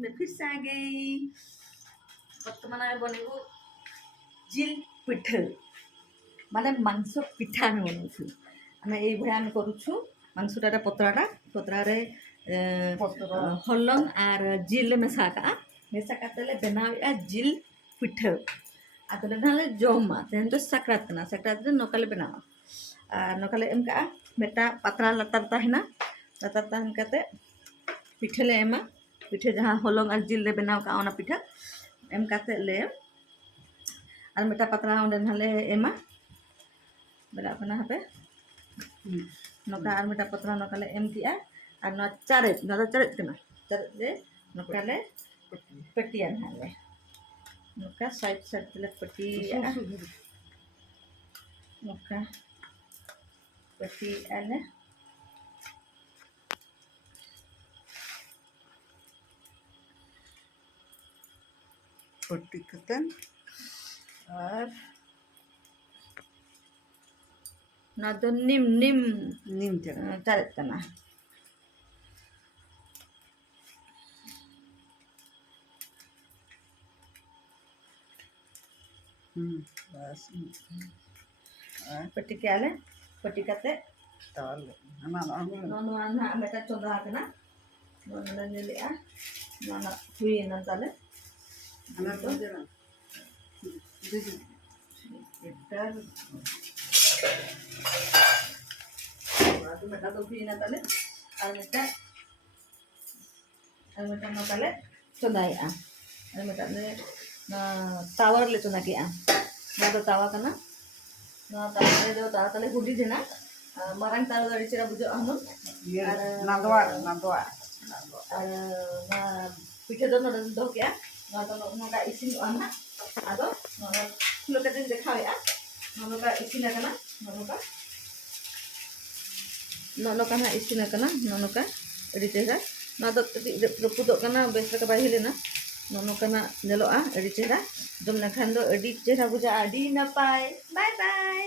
मैं फिर से आ गई। बर्तमान आए बनेबू जिल पिठा माने मांस पिठा में बनौछु आम ये भाया करुछु मांसटा पतरा रे हलंग आर जिल मेसा काते बनावे जिल पिठा आदले नाले जमा तेन तो सक्रात नकाले बनावा और नकाले एम का मेटा पतरा लतार तहना लतार तहन काते पिठे ले एमा पिठे जहाँ हलंग और जिल ले बनाव का ओना पिठा एम काते ले और मेटा पतरा ओंडे नाले एमा बना बना पे नका और मेटा पतरा नकाले एम किया और ना चारेत कना चारेत ले नकाले पटिया नाले नका साइड साइड ले पटिया नका पटिया ले पट्टी कतन और ना तो निम निम नीम चना चारेत कना बस पट्टी क्या ले पट्टी काते ताल ना नोनो ना मेटा चोंदा कना नोनो ना नेले आ नोनो हुई ना ताले ana to jena didi एटर मेटा तो हुई ना ताले और मेटा ना ताले चोंदाई आ और मेटा ने तावर ले चोंदा के आ ना तो तावा कना ना तावा दो ताले हुडी देना मारंग तावा गाड़ी चेरा बुझो हनु nadwa और ना पिठे दो ना दो क्या ना तो नोका इसिन आना आदो नोका खुलो कते देखावे आ नोका इसिन कना नोका ना इसिन कना नोका एडी चेहरा ना तो प्रपुदो कना बेस का बाहि लेना नोका ना नेलो आ एडी चेहरा जम ना खान दो एडी चेहरा बुझा आडी ना पाए बाय बाय।